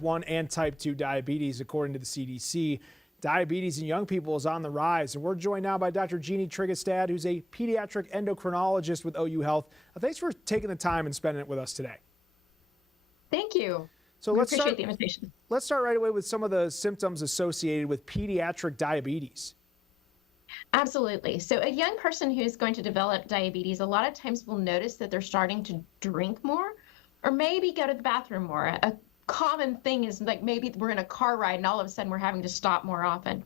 1 and type 2 diabetes, according to the CDC. Diabetes in young people is on the rise, and we're joined now by Dr. Jeannie Trigestad, who's a pediatric endocrinologist with OU Health. Thanks for taking the time and spending it with us today. Thank you. So we appreciate the invitation. Let's start right away with some of the symptoms associated with pediatric diabetes. Absolutely. So a young person who's going to develop diabetes, a lot of times will notice that they're starting to drink more or maybe go to the bathroom more. A common thing is like maybe we're in a car ride and all of a sudden we're having to stop more often.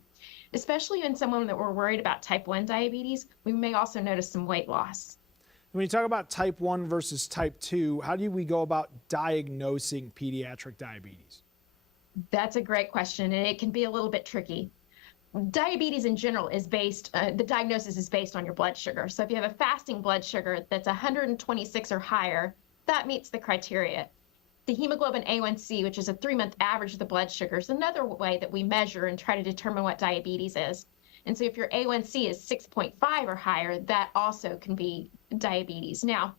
Especially in someone that we're worried about type 1 diabetes, we may also notice some weight loss. When you talk about type 1 versus type 2, how do we go about diagnosing pediatric diabetes? That's a great question, and it can be a little bit tricky. Diabetes in general is based, the diagnosis is based on your blood sugar. So if you have a fasting blood sugar that's 126 or higher, that meets the criteria. The hemoglobin A1C, which is a 3-month average of the blood sugar, is another way that we measure and try to determine what diabetes is. And so if your A1C is 6.5 or higher, that also can be diabetes. Now,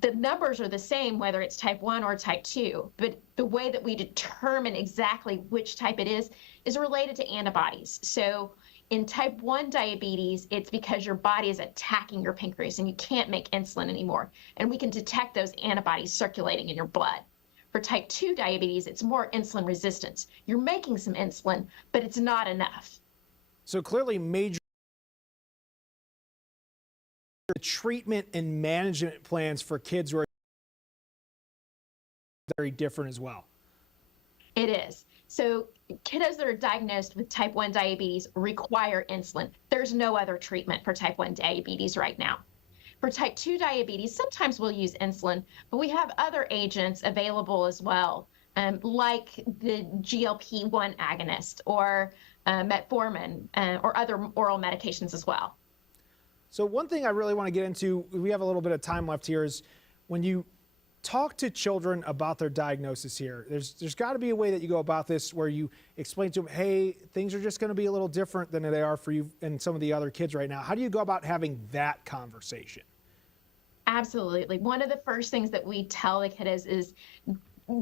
the numbers are the same whether it's type 1 or type 2, but the way that we determine exactly which type it is related to antibodies. So in type 1 diabetes, it's because your body is attacking your pancreas and you can't make insulin anymore. And we can detect those antibodies circulating in your blood. For type 2 diabetes, it's more insulin resistance. You're making some insulin, but it's not enough. So clearly major treatment and management plans for kids who are very different as well. It is. So kiddos that are diagnosed with type 1 diabetes require insulin. There's no other treatment for type 1 diabetes right now. For type 2 diabetes, sometimes we'll use insulin, but we have other agents available as well, like the GLP-1 agonist or metformin or other oral medications as well. So one thing I really want to get into, we have a little bit of time left here, is when you talk to children about their diagnosis here, there's got to be a way that you go about this where you explain to them, hey, things are just going to be a little different than they are for you and some of the other kids right now. How do you go about having that conversation? Absolutely. One of the first things that we tell the kiddos is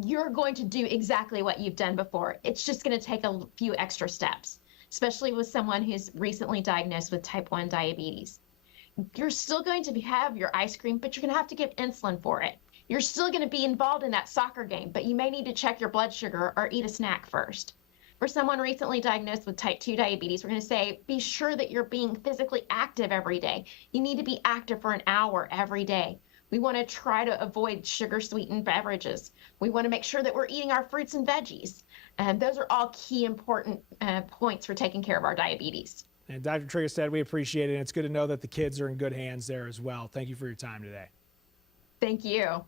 you're going to do exactly what you've done before. It's just going to take a few extra steps, especially with someone who's recently diagnosed with type 1 diabetes. You're still going to have your ice cream, but you're going to have to give insulin for it. You're still going to be involved in that soccer game, but you may need to check your blood sugar or eat a snack first. For someone recently diagnosed with type 2 diabetes, we're going to say, be sure that you're being physically active every day. You need to be active for an hour every day. We want to try to avoid sugar-sweetened beverages. We want to make sure that we're eating our fruits and veggies. And those are all key important points for taking care of our diabetes. And Dr. Trigestad, we appreciate it. And it's good to know that the kids are in good hands there as well. Thank you for your time today. Thank you.